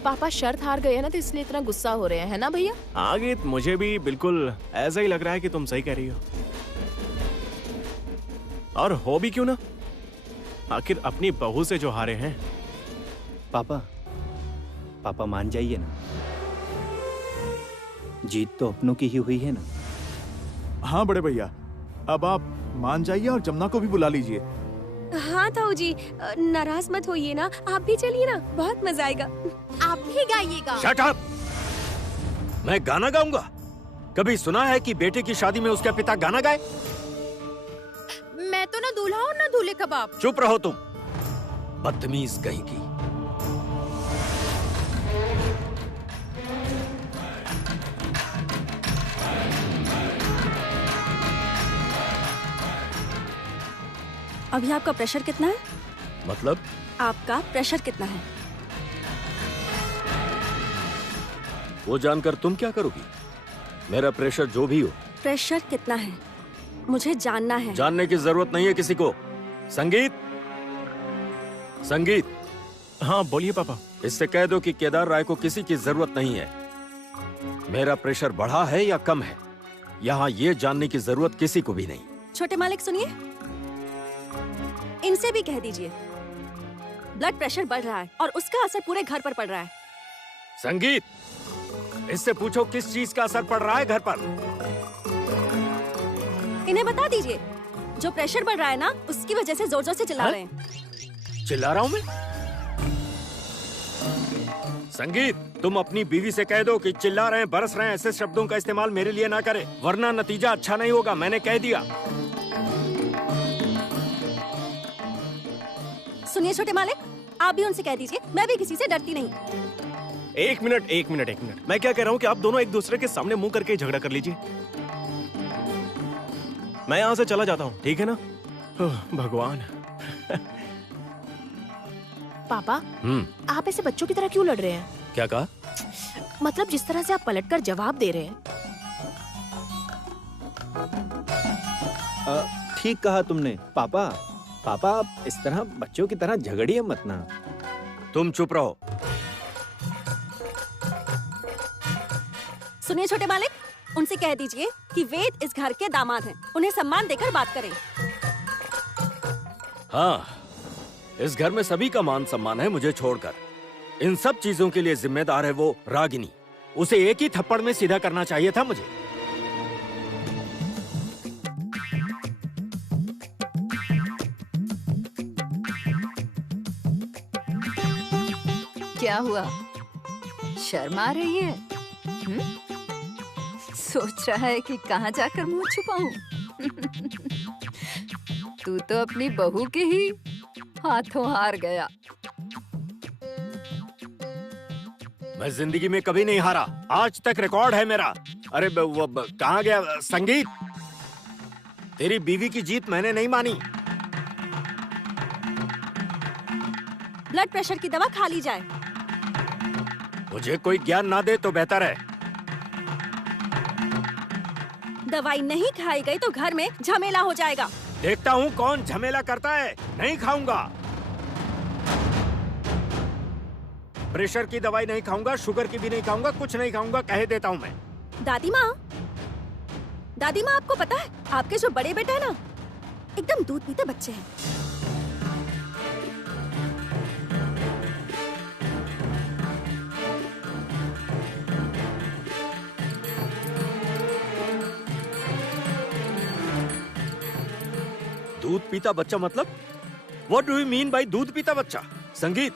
पापा शर्त हार गए हैं ना, तो इसलिए इतना गुस्सा हो रहे हैं, है ना भैया? आगे मुझे भी बिल्कुल ऐसा ही लग रहा है कि तुम सही कह रही हो। और हो भी क्यों ना, आखिर अपनी बहू से जो हारे हैं। पापा मान जाइए ना, जीत तो अपनों की ही हुई है ना। हाँ बड़े भैया, अब आप मान जाइए और जमुना को भी बुला लीजिए। हाँ ताऊ जी, नाराज मत होइए ना, आप भी चलिए ना, बहुत मजा आएगा। आप भी गाइएगा। Shut up! मैं गाना गाऊंगा? कभी सुना है कि बेटे की शादी में उसका पिता गाना गाए? मैं तो ना दूल्हा और ना दूल्हे कबाब। चुप रहो तुम, बदतमीज कहीं की। अभी आपका प्रेशर कितना है? मतलब? आपका प्रेशर कितना है? वो जानकर तुम क्या करोगी? मेरा प्रेशर जो भी हो। प्रेशर कितना है मुझे जानना है। जानने की जरूरत नहीं है किसी को। संगीत, संगीत। हाँ बोलिए पापा। इससे कह दो कि केदार राय को किसी की जरूरत नहीं है। मेरा प्रेशर बढ़ा है या कम है, यहाँ ये जानने की जरूरत किसी को भी नहीं। छोटे मालिक सुनिए, इनसे भी कह दीजिए ब्लड प्रेशर बढ़ रहा है और उसका असर पूरे घर पर पड़ रहा है। संगीत, इससे पूछो किस चीज का असर पड़ रहा है घर पर। इन्हें बता दीजिए, जो प्रेशर बढ़ रहा है ना, उसकी वजह से जोर जोर से चिल्ला रहे हैं। चिल्ला रहा हूँ मैं? संगीत, तुम अपनी बीवी से कह दो कि चिल्ला रहे हैं, बरस रहे हैं, ऐसे शब्दों का इस्तेमाल मेरे लिए ना करे, वरना नतीजा अच्छा नहीं होगा। मैंने कह दिया। सुनिए छोटे मालिक, आप भी उनसे कह दीजिए, मैं भी किसी से डरती नहीं। एक मिनट। मैं क्या कह रहा हूँ कि आप दोनों एक दूसरे के सामने मुंह करके झगड़ा कर लीजिए। मैं यहाँ से चला जाता हूँ, ठीक है ना? भगवान। पापा, आप ऐसे बच्चों की तरह क्यों लड़ रहे हैं? क्या कहा? मतलब जिस तरह से आप पलटकर जवाब दे रहे हैं। ठीक कहा तुमने पापा। आप इस तरह बच्चों की तरह झगड़िए मत ना। तुम चुप रहो। सुनिए छोटे मालिक, उनसे कह दीजिए कि वेद इस घर के दामाद हैं, उन्हें सम्मान देकर बात करें। हाँ, इस घर में सभी का मान सम्मान है मुझे छोड़कर। इन सब चीजों के लिए जिम्मेदार है वो रागिनी। उसे एक ही थप्पड़ में सीधा करना चाहिए था मुझे। क्या हुआ? शर्म आ रही है? सोच रहा है कि कहाँ जाकर मुंह छुपाऊं? तू तो अपनी बहू के ही हाथों हार गया। मैं जिंदगी में कभी नहीं हारा, आज तक रिकॉर्ड है मेरा। अरे कहाँ गया संगीत? तेरी बीवी की जीत मैंने नहीं मानी। ब्लड प्रेशर की दवा खा ली जाए। मुझे कोई ज्ञान ना दे तो बेहतर है। दवाई नहीं खाई गई तो घर में झमेला हो जाएगा। देखता हूँ कौन झमेला करता है। नहीं खाऊंगा। प्रेशर की दवाई नहीं खाऊंगा, शुगर की भी नहीं खाऊंगा, कुछ नहीं खाऊंगा, कह देता हूँ मैं। दादी माँ, आपको पता है आपके जो बड़े बेटे हैं ना, एकदम दूध पीते बच्चे हैं। दूध पीता बच्चा मतलब? What do you mean by दूध पीता बच्चा? संगीत,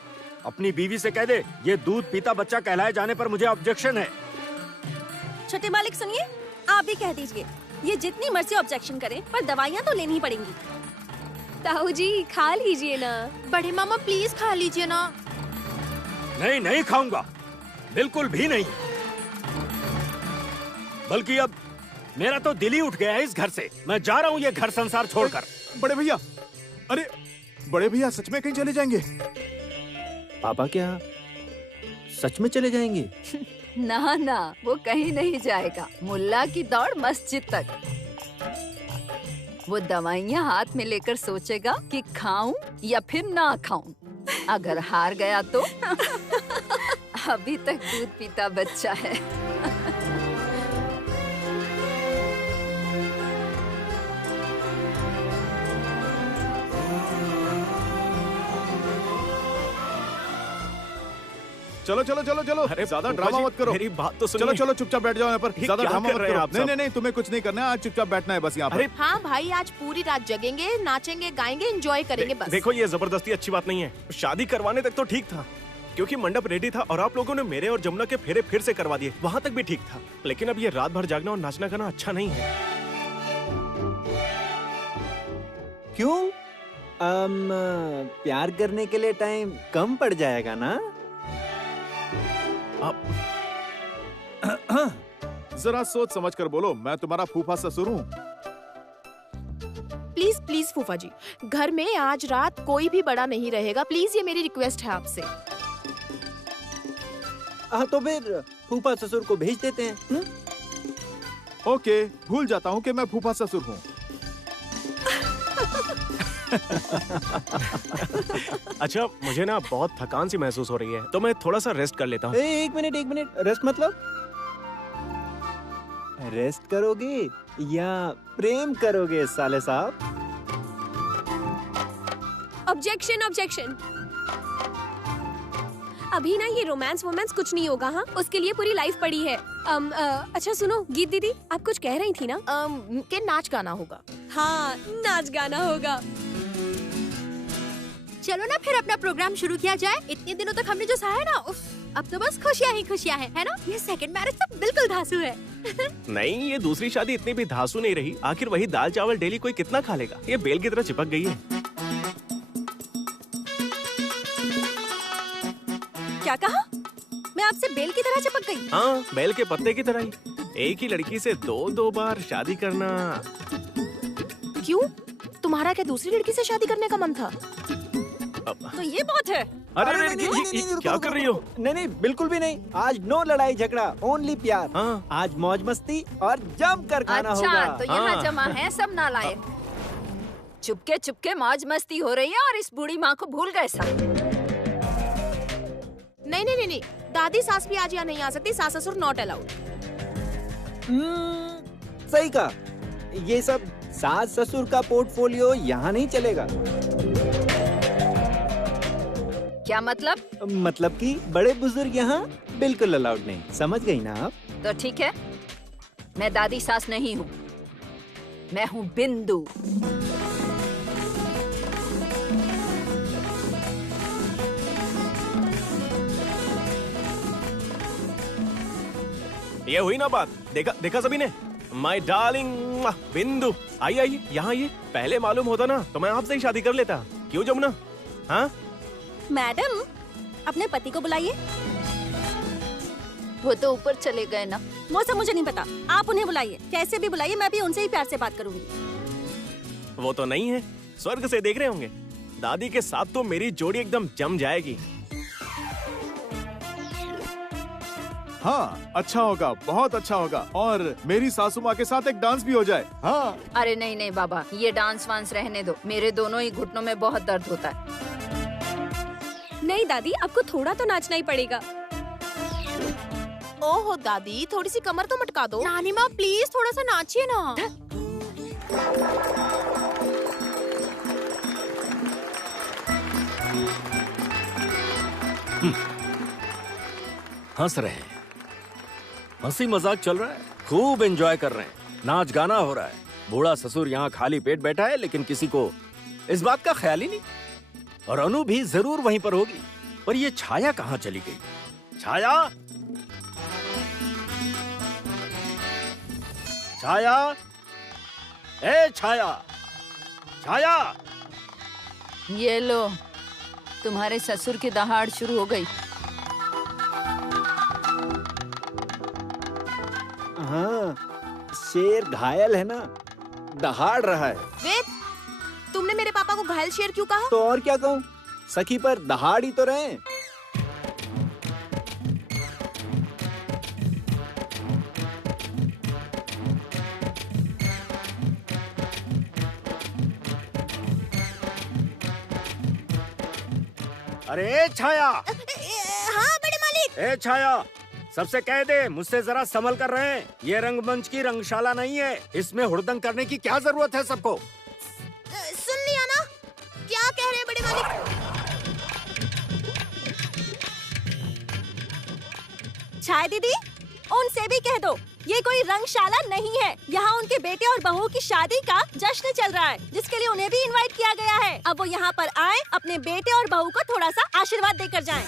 अपनी बीवी से कह दे ये दूध पीता बच्चा कहलाए जाने पर मुझे ऑब्जेक्शन है। छोटे मालिक सुनिए, आप भी कह दीजिए, ये जितनी मर्जी ऑब्जेक्शन करें पर दवाइयाँ तो लेनी ही पड़ेंगी। ताऊ जी खा लीजिए ना। बड़े मामा प्लीज खा लीजिए ना। नहीं खाऊंगा, बिल्कुल भी नहीं। बल्कि अब मेरा तो दिल ही उठ गया है इस घर से। मैं जा रहा हूँ ये घर संसार छोड़कर। बड़े भैया, अरे बड़े भैया सच में कहीं चले जाएंगे? पापा क्या सच में चले जाएंगे? ना, वो कहीं नहीं जाएगा। मुल्ला की दौड़ मस्जिद तक। वो दवाइयाँ हाथ में लेकर सोचेगा कि खाऊं या फिर ना खाऊं। अगर हार गया तो अभी तक दूध पीता बच्चा है। चलो चलो चलो चलो, अरे ज्यादा फूफा ड्रामा जी, मत करो। मेरी बात तो सुनिए। चलो चलो चुपचाप बैठ जाओ यहाँ पर, ये ज्यादा क्या ड्रामा कर मत रहे हैं करो। आप नहीं सब? नहीं नहीं, तुम्हें कुछ नहीं करना है, आज चुपचाप बैठना है बस यहाँ अरे पर। हाँ भाई, आज पूरी रात जगेंगे, नाचेंगे, गाएंगे, एंजॉय करेंगे बस। देखो ये जबरदस्ती अच्छी बात नहीं है। शादी करवाने तक तो ठीक था, क्योंकि मंडप रेडी था और आप लोगों ने मेरे और जमुना के फेरे फिर से करवा दिए, वहाँ तक भी ठीक था। लेकिन अब ये रात भर जागना और नाचना करना अच्छा नहीं है। क्यों? प्यार करने के लिए टाइम कम पड़ जाएगा ना? जरा सोच समझ कर बोलो, मैं तुम्हारा फूफा ससुर हूँ। प्लीज प्लीज फूफा जी, घर में आज रात कोई भी बड़ा नहीं रहेगा, प्लीज, ये मेरी रिक्वेस्ट है आपसे। हाँ तो फिर फूफा ससुर को भेज देते हैं। ओके, भूल जाता हूँ कि मैं फूफा ससुर हूँ। अच्छा, मुझे ना बहुत थकान सी महसूस हो रही है, तो मैं थोड़ा सा रेस्ट कर लेता हूँ। एक मिनट, रेस्ट मतलब? रेस्ट करोगे या प्रेम करोगे साले साहब? Objection objection. अभी ना ये रोमांस वोमांस कुछ नहीं होगा। हाँ, उसके लिए पूरी लाइफ पड़ी है। अच्छा सुनो, गीत दीदी आप कुछ कह रही थी ना? के नाच गाना होगा। हाँ, नाच गाना होगा। चलो ना फिर अपना प्रोग्राम शुरू किया जाए। इतने दिनों तक हमने जो सहा है ना, उफ, अब तो बस खुशियाँ ही खुशियाँ हैं, है ना? ये सेकंड मैरिज तो बिल्कुल धांसू है। नहीं, ये दूसरी शादी इतनी भी धांसू नहीं रही। आखिर वही दाल चावल डेली कोई कितना खा लेगा? ये बेल की तरह चिपक गई है। क्या कहा? मैं आपसे बेल की तरह चिपक गई? हाँ, बेल के पत्ते की तरह ही। एक ही लड़की से दो बार शादी करना। क्यों? तुम्हारा क्या दूसरी लड़की से शादी करने का मन था? तो ये बहुत है। अरे नहीं, क्या कर रही हो? नहीं, बिल्कुल भी नहीं। आज नो लड़ाई झगड़ा, ओनली प्यार। हाँ। आज मौज मस्ती और जम कर खाना अच्छा, होगा। तो यहाँ हाँ। जमा है सब नालायक। चुपके चुपके मौज मस्ती हो रही है और इस बूढ़ी माँ को भूल गए सब। नहीं, दादी सास भी आज यहाँ नहीं आ सकती, सास ससुर नॉट अलाउड। सही कहा। ये सब सास ससुर का पोर्टफोलियो यहाँ नहीं चलेगा। क्या मतलब? मतलब कि बड़े बुजुर्ग यहाँ बिल्कुल अलाउड नहीं। समझ गई ना आप? तो ठीक है, मैं दादी सास नहीं हूँ, मैं हूँ बिंदु। ये हुई ना बात? देखा सभी ने? माय डार्लिंग बिंदु। आइए यहाँ आइए। पहले मालूम होता ना तो मैं आपसे ही शादी कर लेता। क्यों जमुना? हाँ? मैडम, अपने पति को बुलाइए। वो तो ऊपर चले गए ना। वो सब मुझे नहीं पता, आप उन्हें बुलाइए। कैसे भी बुलाइए, मैं भी उनसे ही प्यार से बात करूंगी। वो तो नहीं है, स्वर्ग से देख रहे होंगे। दादी के साथ तो मेरी जोड़ी एकदम जम जाएगी। हाँ, अच्छा होगा, बहुत अच्छा होगा। और मेरी सासू माँ के साथ एक डांस भी हो जाए। हाँ। अरे नहीं बाबा, ये डांस वांस रहने दो। मेरे दोनों ही घुटनों में बहुत दर्द होता है। नहीं दादी, आपको थोड़ा तो नाचना ही पड़ेगा। ओहो दादी, थोड़ी सी कमर तो मटका दो। नानी माँ प्लीज थोड़ा सा नाचिए ना। हंस रहे हैं, हंसी मजाक चल रहा है, खूब एंजॉय कर रहे हैं, नाच गाना हो रहा है। बूढ़ा ससुर यहाँ खाली पेट बैठा है, लेकिन किसी को इस बात का ख्याल ही नहीं। और अनु भी जरूर वहीं पर होगी। पर ये छाया कहाँ चली गई? छाया, छाया, ए छाया, छाया। ये लो, तुम्हारे ससुर की दहाड़ शुरू हो गई। हाँ, शेर घायल है ना, दहाड़ रहा है। वेद, तुमने मेरे पापा को घायल शेर क्यों कहा? तो और क्या कहूँ, सखी पर दहाड़ ही तो रहे। अरे छाया, हाँ बड़े मालिक। ए छाया, सबसे कह दे मुझसे जरा संभल कर रहे हैं। ये रंगमंच की रंगशाला नहीं है, इसमें हुड़दंग करने की क्या जरूरत है सबको। सुन लिया ना, क्या कह रहे हैं बड़े मालिक? छाया दीदी, उनसे भी कह दो ये कोई रंगशाला नहीं है। यहाँ उनके बेटे और बहू की शादी का जश्न चल रहा है, जिसके लिए उन्हें भी इनवाइट किया गया है। अब वो यहाँ पर आए, अपने बेटे और बहू को थोड़ा सा आशीर्वाद देकर जाएं।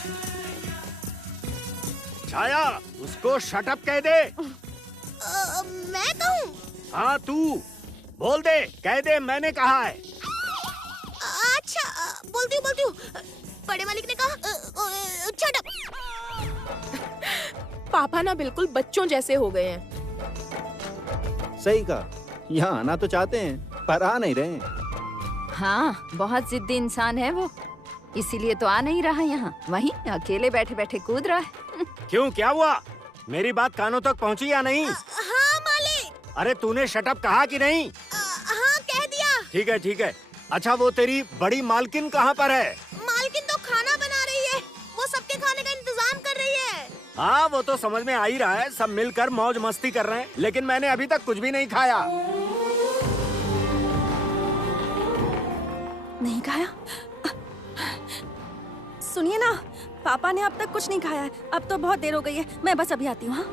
छाया, उसको शट अप कह दे। मैं कहूँ? हाँ तू बोल दे, कह दे मैंने कहा है। अच्छा, बोलती हूँ। बड़े मालिक ने कहा shut up। पापा ना बिल्कुल बच्चों जैसे हो गए हैं। सही कहा, यहाँ आना तो चाहते हैं पर आ नहीं रहे हैं। हाँ, बहुत जिद्दी इंसान है वो, इसीलिए तो आ नहीं रहा यहाँ। वहीं अकेले बैठे बैठे कूद रहा है। क्यों, क्या हुआ? मेरी बात कानों तक पहुँची या नहीं? हाँ मालिक। अरे तूने शट अप कहा कि नहीं? हाँ कह दिया। ठीक है। अच्छा, वो तेरी बड़ी मालकिन कहाँ पर है? मालकिन तो खाना बना रही है, वो सबके खाने का इंतजाम कर रही है। हाँ, वो तो समझ में आ ही रहा है, सब मिलकर मौज मस्ती कर रहे हैं, लेकिन मैंने अभी तक कुछ भी नहीं खाया। नहीं खाया? सुनिए ना, पापा ने अब तक कुछ नहीं खाया है। अब तो बहुत देर हो गई है, मैं बस अभी आती हूँ। हाँ?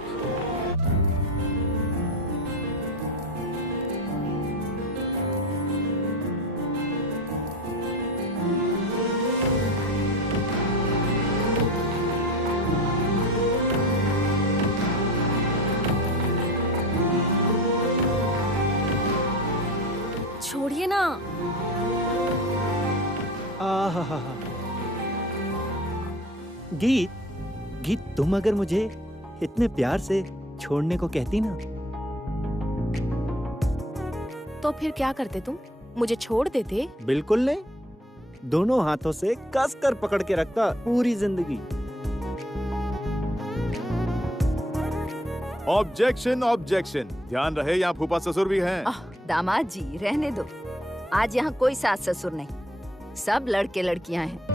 छोड़िए ना। आहा, गीत, तुम अगर मुझे इतने प्यार से छोड़ने को कहती ना, तो फिर क्या करते तुम? मुझे छोड़ देते? बिल्कुल नहीं, दोनों हाथों से कस कर पकड़ के रखता पूरी जिंदगी। ऑब्जेक्शन। ध्यान रहे, यहाँ फूफा ससुर भी हैं। दामाद जी रहने दो, आज यहाँ कोई सास ससुर नहीं, सब लड़के लड़कियाँ हैं।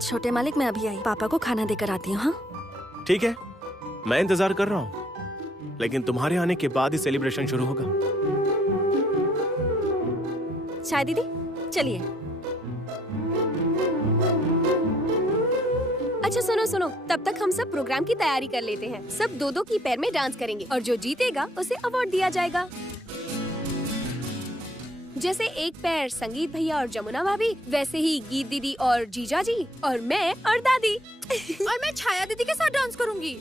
छोटे मालिक, मैं अभी आई, पापा को खाना देकर आती हूँ। हाँ ठीक है, मैं इंतजार कर रहा हूँ, लेकिन तुम्हारे आने के बाद ही सेलिब्रेशन शुरू होगा। छाया दीदी, चलिए। अच्छा सुनो, तब तक हम सब प्रोग्राम की तैयारी कर लेते हैं। सब दो की पैर में डांस करेंगे और जो जीतेगा उसे अवार्ड दिया जाएगा। जैसे एक पैर संगीत भैया और जमुना भाभी, वैसे ही गीत दीदी और जीजा जी, और मैं और दादी। और मैं छाया दीदी के साथ डांस करूंगी।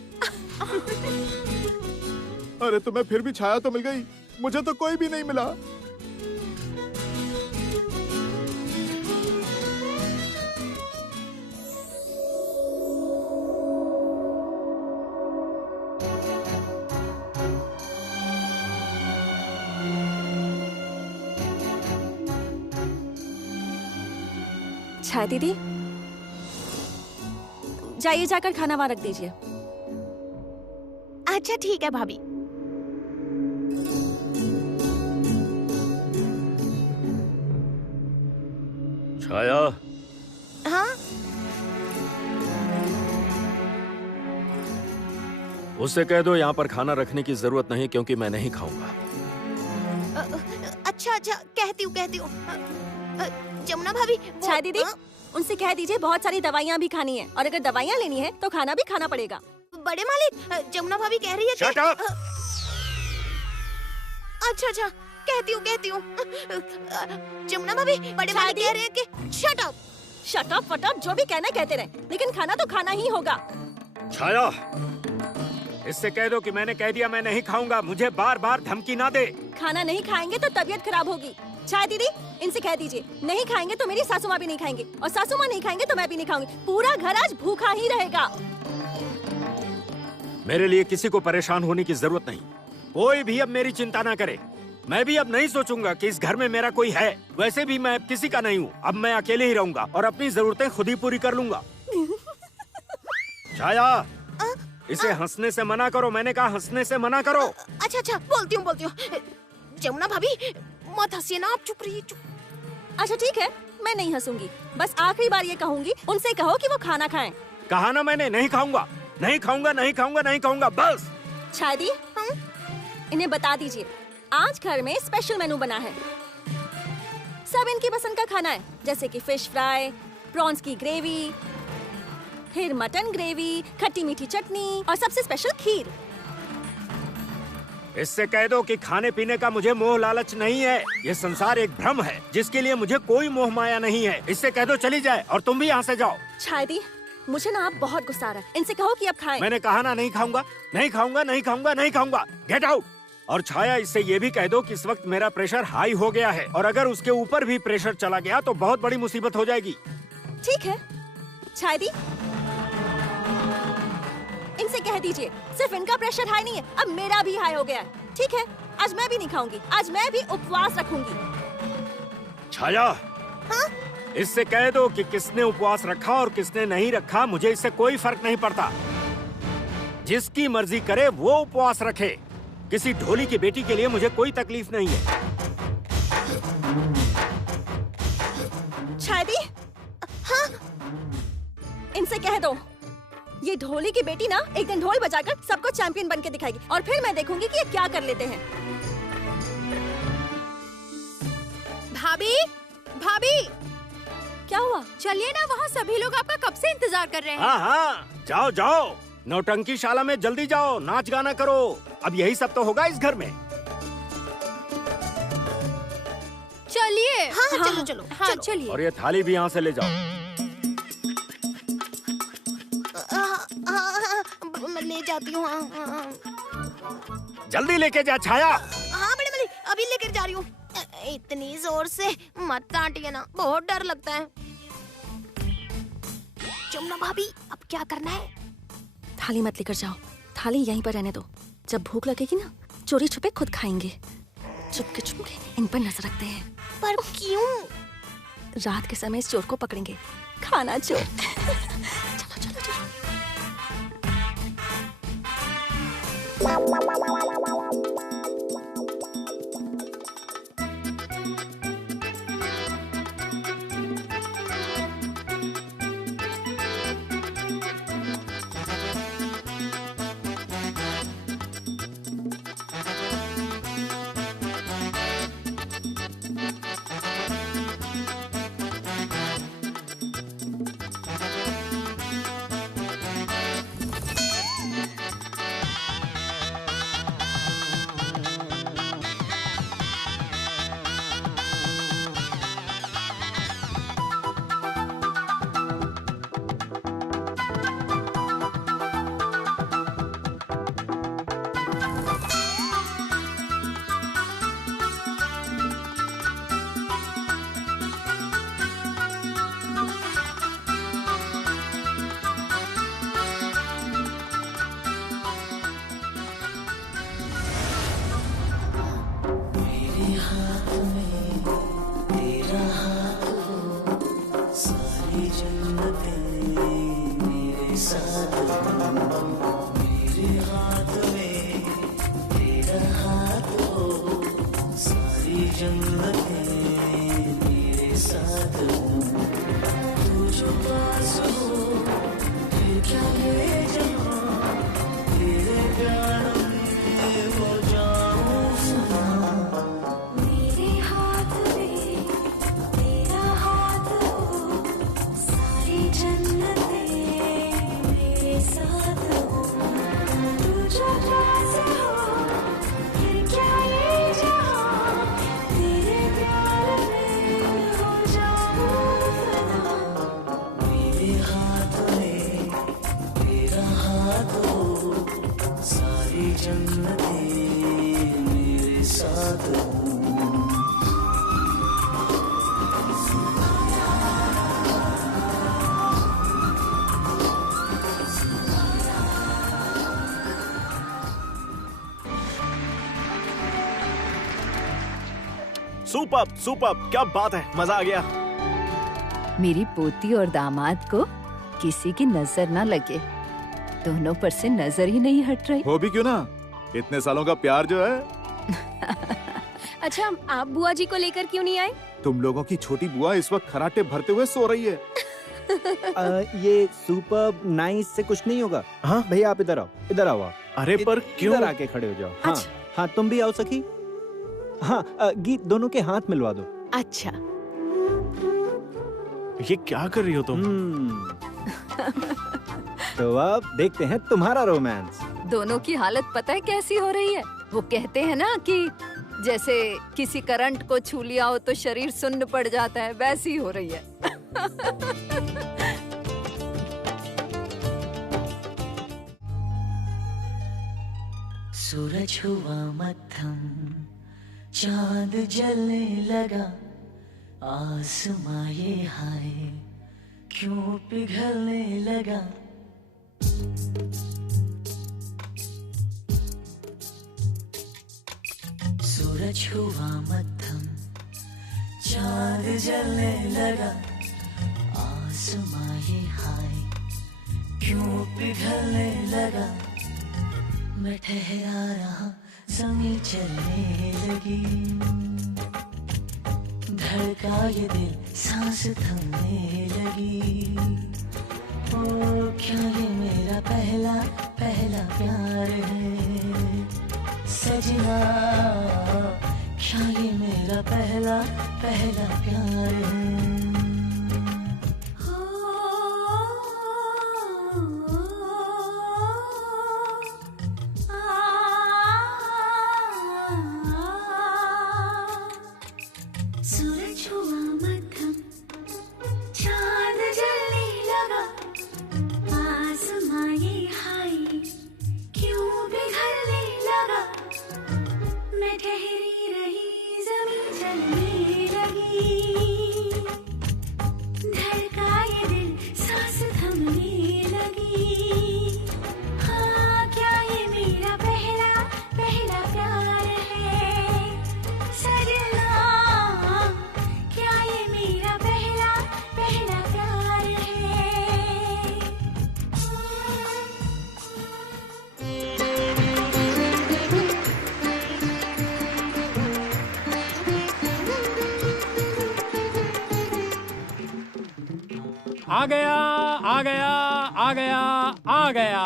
अरे तुम्हें फिर भी छाया तो मिल गई, मुझे तो कोई भी नहीं मिला। छाया दीदी, जाइए, जाकर खाना वहाँ रख दीजिए। अच्छा ठीक है भाभी। छाया, हाँ उससे कह दो यहाँ पर खाना रखने की जरूरत नहीं, क्योंकि मैं नहीं खाऊंगा। अच्छा, कहती हूँ। जमुना भाभी, छाया दीदी, उनसे कह दीजिए बहुत सारी दवाइयाँ भी खानी है, और अगर दवाइयाँ लेनी है तो खाना भी खाना पड़ेगा। बड़े मालिक, जमुना भाभी कह रही है Shut up! अच्छा, कहती हूँ। जमुना भाभी, बड़े मालिक कह रहे हैं कि शट अप। शट अप फटअप जो भी कहना कहते रहे, लेकिन खाना तो खाना ही होगा। छाया, इससे कह दो कि मैंने कह दिया मैं नहीं खाऊंगा, मुझे बार बार धमकी ना दे। खाना नहीं खाएंगे तो तबीयत खराब होगी। छाया दीदी, इनसे कह दीजिए नहीं खाएंगे तो मेरी सासू माँ भी नहीं खाएंगे, और सासू माँ नहीं खाएंगे तो मैं भी नहीं खाऊंगी। पूरा घर आज भूखा ही रहेगा। मेरे लिए किसी को परेशान होने की जरूरत नहीं, कोई भी अब मेरी चिंता ना करे। मैं भी अब नहीं सोचूंगा कि इस घर में मेरा कोई है। वैसे भी मैं अब किसी का नहीं हूँ, अब मैं अकेले ही रहूंगा और अपनी जरूरतें खुद ही पूरी कर लूंगा। छाया, इसे हंसने से मना करो, मैंने कहा हंसने से मना करो। अच्छा, बोलती हूँ। जमुना भाभी, मत हंसिए ना, आप चुप रहिए, चुप। अच्छा ठीक है, मैं नहीं हंसूंगी। बस आखिरी बार ये कहूंगी, उनसे कहो कि वो खाना खाएं। कहा ना मैंने, नहीं खाऊंगा, नहीं खाऊंगा, नहीं खाऊंगा, नहीं खाऊंगा, बस। शादी इन्हें बता दीजिए, आज घर में स्पेशल मेनू बना है। सब इनकी पसंद का खाना है, जैसे कि फिश फ्राई, प्रॉन्स की ग्रेवी, फिर मटन ग्रेवी, खट्टी मीठी चटनी और सबसे स्पेशल खीर। इससे कह दो कि खाने पीने का मुझे मोह लालच नहीं है। ये संसार एक भ्रम है जिसके लिए मुझे कोई मोह माया नहीं है। इससे कह दो चली जाए और तुम भी यहाँ से जाओ। शादी मुझे ना आप बहुत गुस्सा आ रहा है, इनसे कहो कि अब खाएं। मैंने कहा ना, नहीं खाऊंगा, नहीं खाऊंगा, नहीं खाऊंगा, नहीं खाऊंगा, गेट आउट। और छाया, इससे ये भी कह दो कि इस वक्त मेरा प्रेशर हाई हो गया है और अगर उसके ऊपर भी प्रेशर चला गया तो बहुत बड़ी मुसीबत हो जाएगी। ठीक है शादी, इनसे कह दीजिए सिर्फ इनका प्रेशर हाई नहीं है, अब मेरा भी हाई हो गया है। ठीक है, आज मैं भी नहीं खाऊंगी, आज मैं भी उपवास रखूंगी। छाया, हाँ? इससे कह दो कि किसने उपवास रखा और किसने नहीं रखा, मुझे इससे कोई फर्क नहीं पड़ता। जिसकी मर्जी करे वो उपवास रखे। किसी ढोली की बेटी के लिए मुझे कोई तकलीफ नहीं है। शादी, हाँ? इनसे कह दो ये ढोली की बेटी ना एक दिन ढोल बजाकर सबको चैंपियन बनके दिखाएगी और फिर मैं देखूंगी कि ये क्या कर लेते हैं। भाभी, भाभी, क्या हुआ? चलिए ना, वहाँ सभी लोग आपका कब से इंतजार कर रहे हैं। हाँ हाँ, जाओ जाओ, नौटंकी शाला में जल्दी जाओ, नाच गाना करो। अब यही सब तो होगा इस घर में। चलिए। हाँ, चलो चलो, हाँ चलो। चलिए। और ये थाली भी यहाँ से ले जाओ। मैं ले जाती हूँ। जल्दी लेके जा छाया। हाँ बड़े मली, अभी लेकर जा रही हूँ। इतनी जोर से मत काटिए ना, बहुत डर लगता है। जमुना भाभी, अब क्या करना है? थाली मत लेकर जाओ, थाली यहीं पर रहने दो। जब भूख लगेगी ना, चोरी छुपे खुद खाएंगे। चुपके चुपके इन पर नजर रखते हैं। पर क्यों? रात के समय इस चोर को पकड़ेंगे। खाना चोर। चलो चलो चलो। सुपर्ब, सुपर्ब, क्या बात है, मजा आ गया। मेरी पोती और दामाद को किसी की नजर ना लगे। दोनों पर से नजर ही नहीं हट रही। हो भी क्यों ना, इतने सालों का प्यार जो है। अच्छा, आप बुआ जी को लेकर क्यों नहीं आए? तुम लोगों की छोटी बुआ इस वक्त खराटे भरते हुए सो रही है। ये सुपर नाइस से कुछ नहीं होगा। हाँ? भैया आप इधर आओ, इधर आओ आप। अरे पर क्यों? इधर आके खड़े हो जाओ। हाँ अच्छा। हाँ, तुम भी आओ सखी। हाँ, गीत दोनों के हाथ मिलवा दो। अच्छा, ये क्या कर रही हो तुम? तो अब देखते हैं तुम्हारा रोमांस। दोनों की हालत पता है कैसी हो रही है? वो कहते हैं ना कि जैसे किसी करंट को छू लिया हो तो शरीर सुन्न पड़ जाता है, वैसी हो रही है। सूरज हुआ मध्यम, चांद जलने लगा, आसमां ये हाय क्यों पिघलने लगा। सूरज हुआ मध्यम, चांद जलने लगा, आसमां ये हाय क्यों पिघलने लगा। मैं ठहरा रहा, ज़मीं चलने लगी, धड़का ये दिल, सांस थमने लगी। ओ क्या ये मेरा पहला पहला प्यार है सजना, क्या ये मेरा पहला पहला प्यार है। सूरज हुआ मध्यम, चांद जलने लगा, आसमां ये हाय क्यों बिखरने लगा। मैं ठहरी रही, ज़मीं चलने लगी, धड़का ये दिल, सांस थमने लगी। हाँ, क्या ये मेरा पहला पहला प्यार है सजना, क्या ये मेरा पहला पहला प्यार है। आ गया आ गया आ गया आ गया।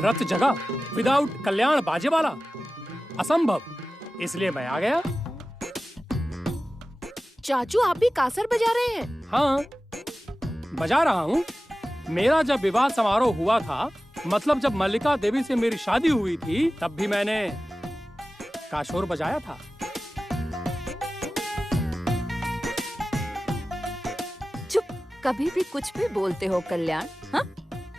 रथ जगा विदाउट कल्याण बाजे वाला असंभव, इसलिए मैं आ गया। चाचू आप भी कासर बजा रहे हैं? हाँ, बजा रहा हूँ। मेरा जब विवाह समारोह हुआ था, मतलब जब मल्लिका देवी से मेरी शादी हुई थी, तब भी मैंने काशोर बजाया था। चुप, कभी भी कुछ भी बोलते हो कल्याण। हाँ,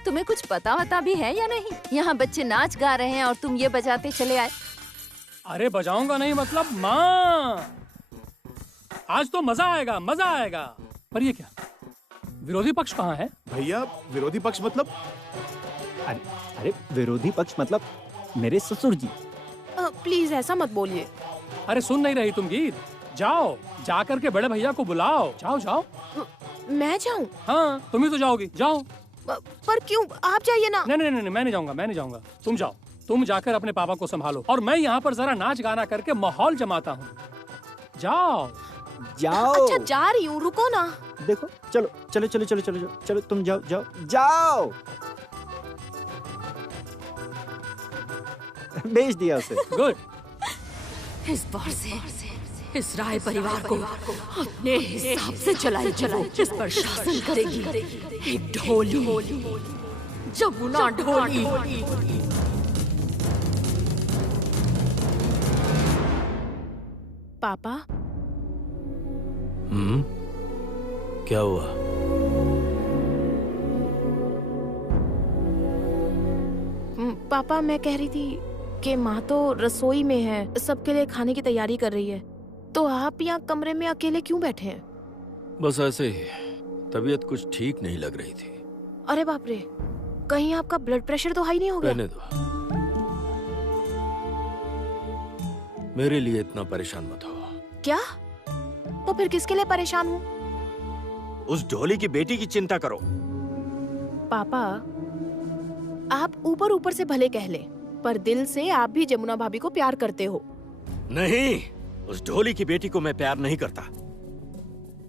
तुम्हें कुछ पता वता भी है या नहीं? यहाँ बच्चे नाच गा रहे हैं और तुम ये बजाते चले आए। अरे बजाऊंगा नहीं मतलब माँ, आज तो मजा आएगा मजा आएगा। पर ये क्या, विरोधी पक्ष कहाँ है? भैया विरोधी पक्ष मतलब? अरे अरे, विरोधी पक्ष मतलब मेरे ससुर जी। प्लीज ऐसा मत बोलिए। अरे सुन नहीं रही तुम गीत? जाओ, जाकर के बड़े भैया को बुलाओ। जाओ जाओ। मैं जाऊँ? हाँ, तुम ही तो जाओगी, जाओ। पर क्यों? आप जाइए ना। नहीं नहीं नहीं, मैं नहीं जाऊंगा, मैं नहीं जाऊंगा। तुम जाओ, तुम जाकर अपने पापा को संभालो और मैं यहाँ पर जरा नाच गाना करके माहौल जमाता हूँ। जाओ जाओ। अच्छा जा रही हूँ, रुको ना। देखो, चलो चलो चलो चलो चलो चलो, तुम जाओ जाओ जाओ। भेज दिया उसे। गुड। इस बार से इस राय परिवार को अपने हिसाब से चलाई, इस पर शासन करेगी एक ढोली, जमुना ढोली। पापा, क्या हुआ? पापा मैं कह रही थी कि माँ तो रसोई में है, सबके लिए खाने की तैयारी कर रही है, तो आप यहाँ कमरे में अकेले क्यों बैठे हैं? बस ऐसे ही, तबीयत कुछ ठीक नहीं लग रही थी। अरे बाप रे, कहीं आपका ब्लड प्रेशर तो हाई नहीं हो गया? रहने दो, मेरे लिए इतना परेशान मत हो। क्या? तो फिर किसके लिए परेशान हूँ? उस ढोली की बेटी की चिंता करो। पापा, आप ऊपर ऊपर से भले कह ले, पर दिल से आप भी जमुना भाभी को प्यार करते हो। नहीं, उस ढोली की बेटी को मैं प्यार नहीं करता।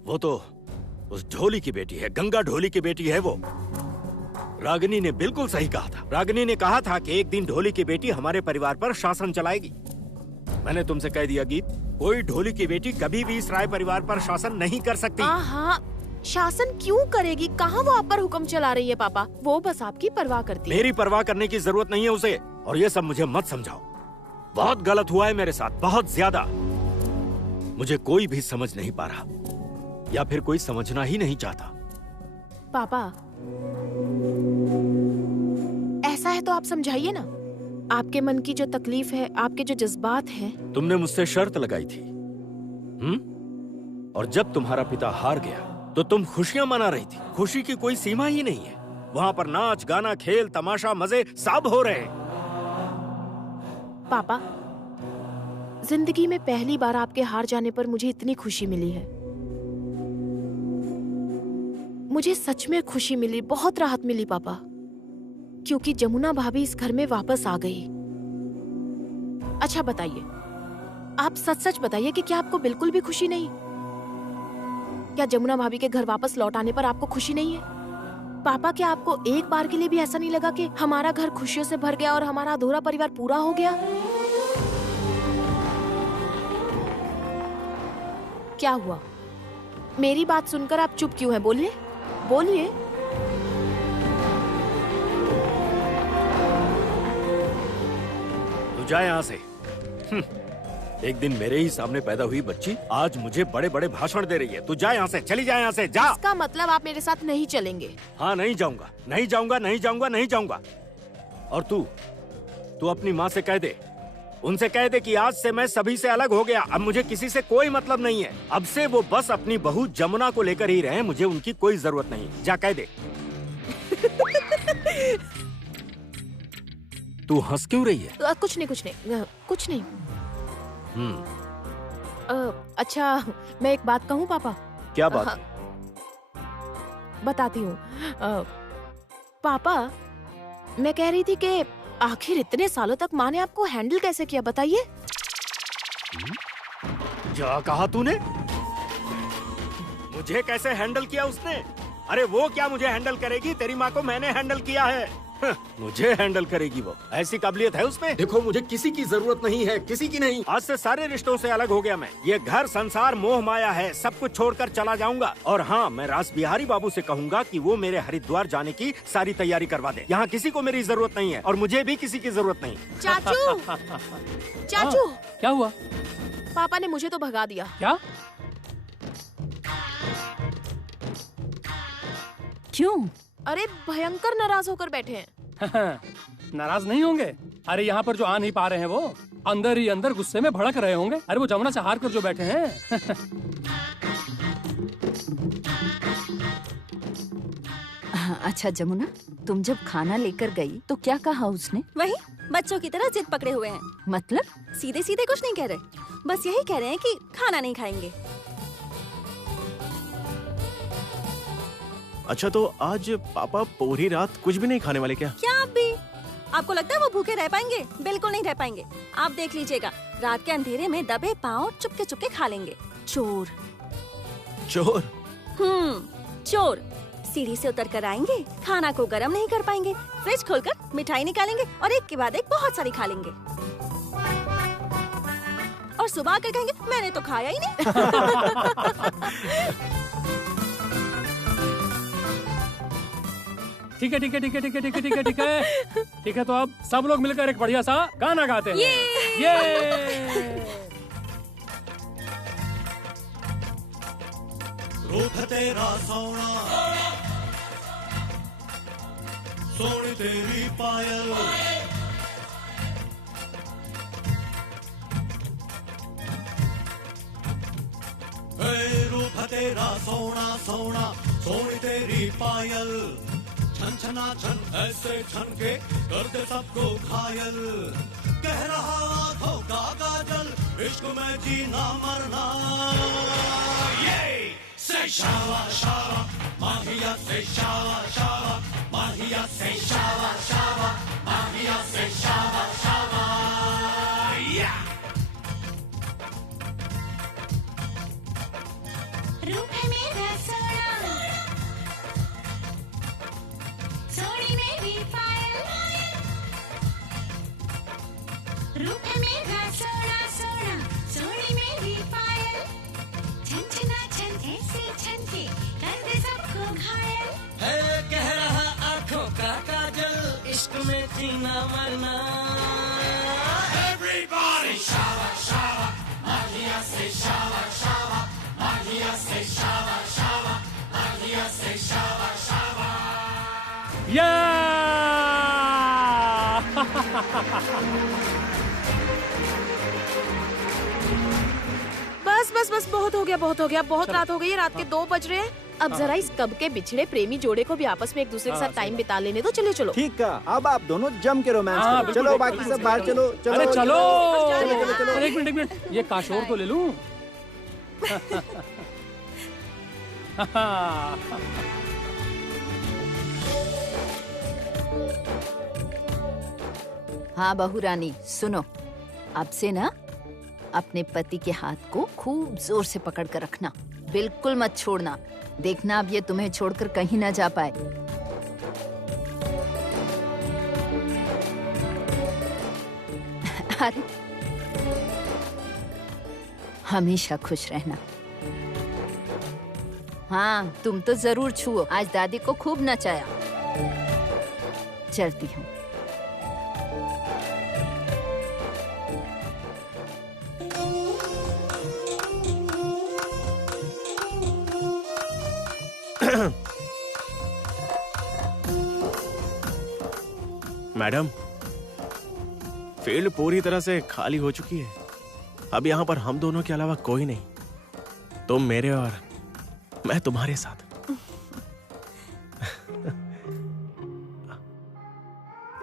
वो तो उस ढोली की बेटी है, गंगा ढोली की बेटी है वो। रागिनी ने बिल्कुल सही कहा था। रागिनी ने कहा था कि एक दिन ढोली की बेटी हमारे परिवार पर शासन चलाएगी। मैंने तुमसे कह दिया गीत, कोई ढोली की बेटी कभी भी इस राय परिवार पर शासन नहीं कर सकती। हाँ, शासन क्यों करेगी? कहाँ वो आप पर हुक्म चला रही है पापा? वो बस आपकी परवाह करती है। मेरी परवाह करने की जरूरत नहीं है उसे। और ये सब मुझे मत समझाओ। बहुत गलत हुआ है मेरे साथ, बहुत ज्यादा। मुझे कोई भी समझ नहीं पा रहा, या फिर कोई समझना ही नहीं चाहता। पापा, ऐसा है तो आप समझाइए ना। आपके मन की जो तकलीफ है, आपके जो जज्बात हैं। तुमने मुझसे शर्त लगाई थी, और जब तुम्हारा पिता हार गया तो तुम खुशियां मना रही थी। खुशी की कोई सीमा ही नहीं है। वहाँ पर नाच गाना, खेल तमाशा, मजे सब हो रहे हैं। पापा, जिंदगी में पहली बार आपके हार जाने पर मुझे इतनी खुशी मिली है। मुझे सच में खुशी मिली, बहुत राहत मिली पापा, क्योंकि जमुना भाभी इस घर में वापस आ गई। अच्छा बताइए, आप सच सच बताइए कि क्या आपको बिल्कुल भी खुशी नहीं? क्या जमुना भाभी के घर वापस लौट आने पर आपको खुशी नहीं है? पापा, क्या आपको एक बार के लिए भी ऐसा नहीं लगा कि हमारा घर खुशियों से भर गया और हमारा अधूरा परिवार पूरा हो गया? क्या हुआ? मेरी बात सुनकर आप चुप क्यों हैं? बोलिए, बोलिए। तू जा यहाँ से। एक दिन मेरे ही सामने पैदा हुई बच्ची आज मुझे बड़े बड़े भाषण दे रही है। तू जा यहाँ से, चली जा यहाँ से, जा। इसका मतलब आप मेरे साथ नहीं चलेंगे? हाँ, नहीं जाऊंगा, नहीं जाऊंगा, नहीं जाऊंगा, नहीं जाऊंगा। और तू अपनी माँ से कह दे, उनसे कह दे कि आज से मैं सभी से अलग हो गया। अब मुझे किसी से कोई मतलब नहीं है। अब से वो बस अपनी बहू जमुना को लेकर ही रहे, मुझे उनकी कोई जरूरत नहीं। जा कह दे। तू हंस क्यों रही है? कुछ नहीं, कुछ नहीं, कुछ नहीं। अच्छा, मैं एक बात कहूँ पापा? क्या बात? बताती हूँ। पापा, मैं कह रही थी कि आखिर इतने सालों तक माँ ने आपको हैंडल कैसे किया, बताइए। क्या कहा तूने? मुझे कैसे हैंडल किया उसने? अरे वो क्या मुझे हैंडल करेगी? तेरी माँ को मैंने हैंडल किया है। मुझे हैंडल करेगी वो? ऐसी काबिलियत है उसमें? देखो, मुझे किसी की जरूरत नहीं है, किसी की नहीं। आज से सारे रिश्तों से अलग हो गया मैं। ये घर संसार मोह माया है, सब कुछ छोड़कर चला जाऊंगा। और हाँ, मैं रास बिहारी बाबू से कहूंगा कि वो मेरे हरिद्वार जाने की सारी तैयारी करवा दे। यहाँ किसी को मेरी जरूरत नहीं है और मुझे भी किसी की जरूरत नहीं। चाचू, चाचू, क्या हुआ? पापा ने मुझे तो भगा दिया। क्या? क्यों? अरे भयंकर नाराज होकर बैठे हैं। नाराज नहीं होंगे। अरे यहाँ पर जो आ नहीं पा रहे हैं वो अंदर ही अंदर गुस्से में भड़क रहे होंगे। अरे वो जमुना से हार कर जो बैठे हैं। अच्छा जमुना, तुम जब खाना लेकर गई तो क्या कहा उसने? वही बच्चों की तरह जिद पकड़े हुए हैं। मतलब? सीधे सीधे कुछ नहीं कह रहे, बस यही कह रहे हैं कि खाना नहीं खाएंगे। अच्छा, तो आज पापा पूरी रात कुछ भी नहीं खाने वाले क्या? क्या आप भी? आपको लगता है वो भूखे रह पाएंगे? बिल्कुल नहीं रह पाएंगे। आप देख लीजिएगा, रात के अंधेरे में दबे पाँव चुपके चुपके खा लेंगे। चोर। चोर? चोर। सीढ़ी से उतर कर आएंगे, खाना को गर्म नहीं कर पाएंगे, फ्रिज खोलकर मिठाई निकालेंगे और एक के बाद एक बहुत सारी खा लेंगे। और सुबह आकर कहेंगे मैंने तो खाया ही नहीं। ठीक है, ठीक है, ठीक है, ठीक है, ठीक है, ठीक है, ठीक है, ठीक है। तो अब सब लोग मिलकर एक बढ़िया सा गाना गाते हैं। ये रूप तेरा सोना, सोनी तेरी पायल, रूप तेरा सोना सोना, सोनी तेरी पायल, छन छना छन ऐसे छन के कर दे सबको घायल। कह रहा आंखों का काजल, इश्क में जीना मरना। ये से शावा शावा माहिया, से शावा शावा माहिया, से शावा शावा माहिया, से शावा शावा। रूप है मेरा सोना, सोनी मेरी पायल। रूप है मेरा सोना सोना, सोनी मेरी पायल। छन छना छन ऐसे छन के कर दे सबको घायल। है कह रहा आंखों का काजल, इश्क में जीना मरना। Everybody शावा शावा माहिया, से शावा शावा माहिया, से शावा शावा माहिया, से शावा शावा। बस बस बस, बहुत हो गया, बहुत हो गया, बहुत रात हो गई है, रात के 2 बज रहे हैं। अब जरा इस कब के बिछड़े प्रेमी जोड़े को भी आपस में एक दूसरे के साथ टाइम बिता लेने दो। चलो चलो। ठीक है, अब आप दोनों जम के रोमांस हाँ, करो। बिल्कुल, चलो बिल्कुल, बाकी सब बाहर चलो। चलो अरे चलो, चलो चलो। एक मिनट ये काशोर तो ले लूं। हाँ बहू रानी सुनो, अब से ना अपने पति के हाथ को खूब जोर से पकड़ कर रखना, बिल्कुल मत छोड़ना। देखना अब ये तुम्हें छोड़कर कहीं ना जा पाए। अरे हमेशा खुश रहना। हाँ तुम तो जरूर छुओ, आज दादी को खूब नचाया। चलती हूँ। मैडम, फील्ड पूरी तरह से खाली हो चुकी है। अब यहाँ पर हम दोनों के अलावा कोई नहीं। तुम मेरे और मैं तुम्हारे साथ।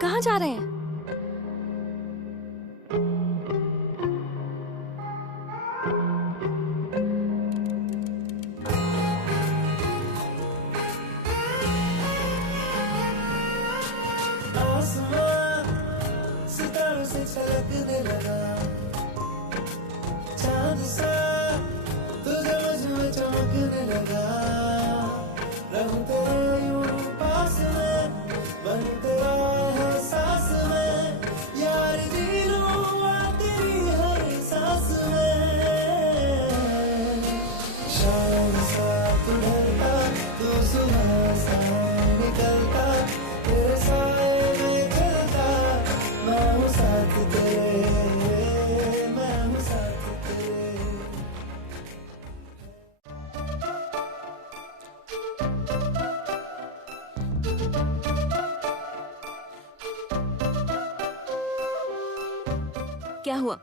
कहाँ जा रहे हैं? सितारों से छलकने लगा, चांद सा तुझे मुझ में चमकने लगा। रहूं तेरे यूं पास में, बन तेरा एहसास में, यार जी लूं तेरी हर सांस में। शाम सा तू ढलता, तू सुबह सा निकलता, तेरे साए में चलता, मैं हूँ साथ तेरे, मैं हूँ साथ तेरे। क्या हुआ?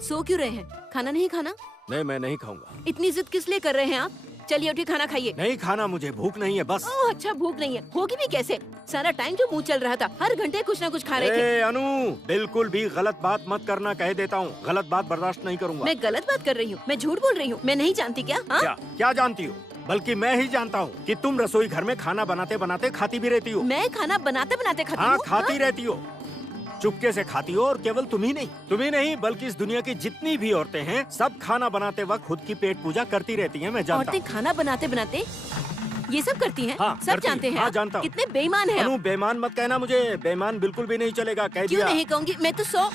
सो क्यों रहे हैं? खाना नहीं खाना? नहीं मैं नहीं खाऊंगा। इतनी जिद किस लिए कर रहे हैं आप? चलिए उठिए, खाना खाइए। नहीं खाना, मुझे भूख नहीं है बस। ओह अच्छा, भूख नहीं है, होगी भी कैसे? सारा टाइम जो मुंह चल रहा था, हर घंटे कुछ ना कुछ खा रहे थे। ए अनु, बिल्कुल भी गलत बात मत करना, कह देता हूँ। गलत बात बर्दाश्त नहीं करूंगा। मैं गलत बात कर रही हूँ? मैं झूठ बोल रही हूँ? मैं नहीं जानती क्या? हाँ? क्या जानती हो? बल्कि मैं ही जानता हूँ कि तुम रसोई घर में खाना बनाते बनाते खाती भी रहती हो। मैं खाना बनाते बनाते खाती हाँ हूँ? खाती रहती हो, चुपके से खाती हो। और केवल तुम ही नहीं बल्कि इस दुनिया की जितनी भी औरतें हैं, सब खाना बनाते वक्त खुद की पेट पूजा करती रहती हैं। मैं जानता औरतें हूँ। खाना बनाते बनाते ये सब करती हैं? हाँ, सब करती जानते हैं? हाँ, आप? जानता हूँ। कितने बेईमान हैं अनु आप? बेईमान मत कहना मुझे, बेईमान बिल्कुल भी नहीं चलेगा, कह क्यों दिया। नहीं कहूँगी? मैं तो 100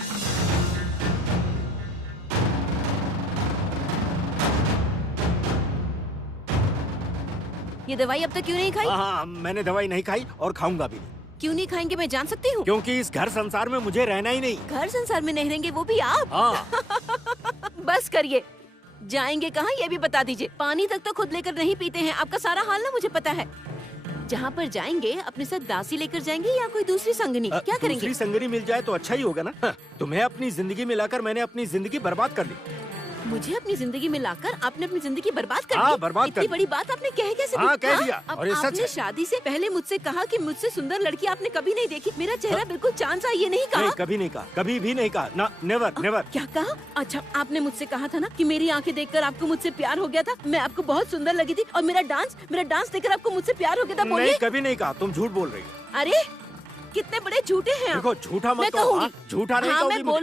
ये दवाई अब तक क्यों नहीं खाई? हाँ, मैंने दवाई नहीं खाई और खाऊंगा भी नहीं। क्यों नहीं खाएंगे मैं जान सकती हूँ? क्योंकि इस घर संसार में मुझे रहना ही नहीं। घर संसार में नहीं रहेंगे, वो भी आप? हाँ। बस करिए, जाएंगे कहाँ ये भी बता दीजिए। पानी तक तो खुद लेकर नहीं पीते हैं, आपका सारा हाल ना मुझे पता है। जहाँ पर जाएंगे अपने साथ दासी लेकर जाएंगे या कोई दूसरी संगनी? क्या करेंगे? दूसरी संगनी मिल जाए तो अच्छा ही होगा ना। हाँ, तुम्हें अपनी जिंदगी मिलाकर मैंने अपनी जिंदगी बर्बाद कर दी। मुझे अपनी जिंदगी में लाकर आपने अपनी जिंदगी बर्बाद कर हाँ, दी। बर्बाद कर इतनी दी। बड़ी बात आपने कह कैसे दी? हाँ, कह दिया। अब और ये सच आपने है। शादी से पहले मुझसे कहा कि मुझसे सुंदर लड़की आपने कभी नहीं देखी। मेरा चेहरा बिल्कुल चांद सा, ये नहीं कहा? नहीं, कभी नहीं कहा, कभी भी नहीं कहा ना, नेवर नेवर। क्या कहा? अच्छा, आपने मुझसे कहा था ना कि मेरी आंखें देखकर आपको मुझसे प्यार हो गया था, मैं आपको बहुत सुंदर लगी थी, और मेरा डांस देखकर आपको मुझसे प्यार हो गया था। नहीं, बोलिए। कभी नहीं कहा, तुम झूठ बोल रही हो। अरे कितने बड़े झूठे हैं आप। देखो, झूठा मत मैं कहो, कहूंगी। हाँ, झूठा नहीं हाँ, कहूंगी मैं मुझे।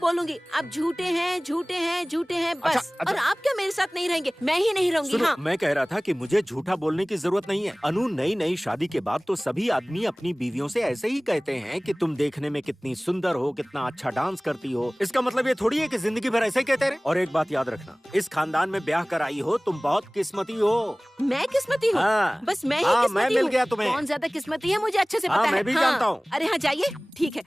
बोलूंगी। आप झूठे हैं, बस। अच्छा। और आप क्या मेरे साथ नहीं रहेंगे? मैं ही नहीं रहूंगी। सुनो, हाँ, मैं कह रहा था कि मुझे झूठा बोलने की जरूरत नहीं है। अनु, नई शादी के बाद तो सभी आदमी अपनी बीवियों से ऐसे ही कहते हैं कि तुम देखने में कितनी सुंदर हो, कितना अच्छा डांस करती हो। इसका मतलब ये थोड़ी है कि जिंदगी भर ऐसे ही कहते रहे। और एक बात याद रखना, इस खानदान में ब्याह कर आई हो, तुम बहुत किस्मती हो। मैं किस्मती हूँ? हाँ। बस मैं ही हाँ, किस्मती मैं मिल हूँ। गया तुम्हें। कौन ज्यादा किस्मती है मुझे अच्छे से हाँ, पता है। मैं भी जानता हूँ। अरे हाँ, जाइए। ठीक है,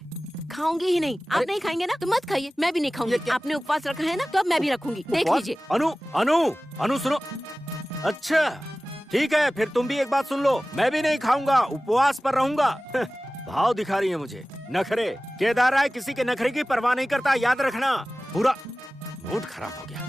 खाऊंगी ही नहीं। आप नहीं खाएंगे ना तो मत खाइए, मैं भी नहीं खाऊंगी। आपने उपवास रखा है ना, तो अब मैं भी रखूंगी। देख उपवास? लीजिए। अनु सुनो। अच्छा ठीक है, फिर तुम भी एक बात सुन लो, मैं भी नहीं खाऊंगा, उपवास पर रहूंगा। भाव दिखा रही है मुझे, नखरे। केदार राय किसी के नखरे की परवाह नहीं करता, याद रखना। पूरा मूड खराब हो गया।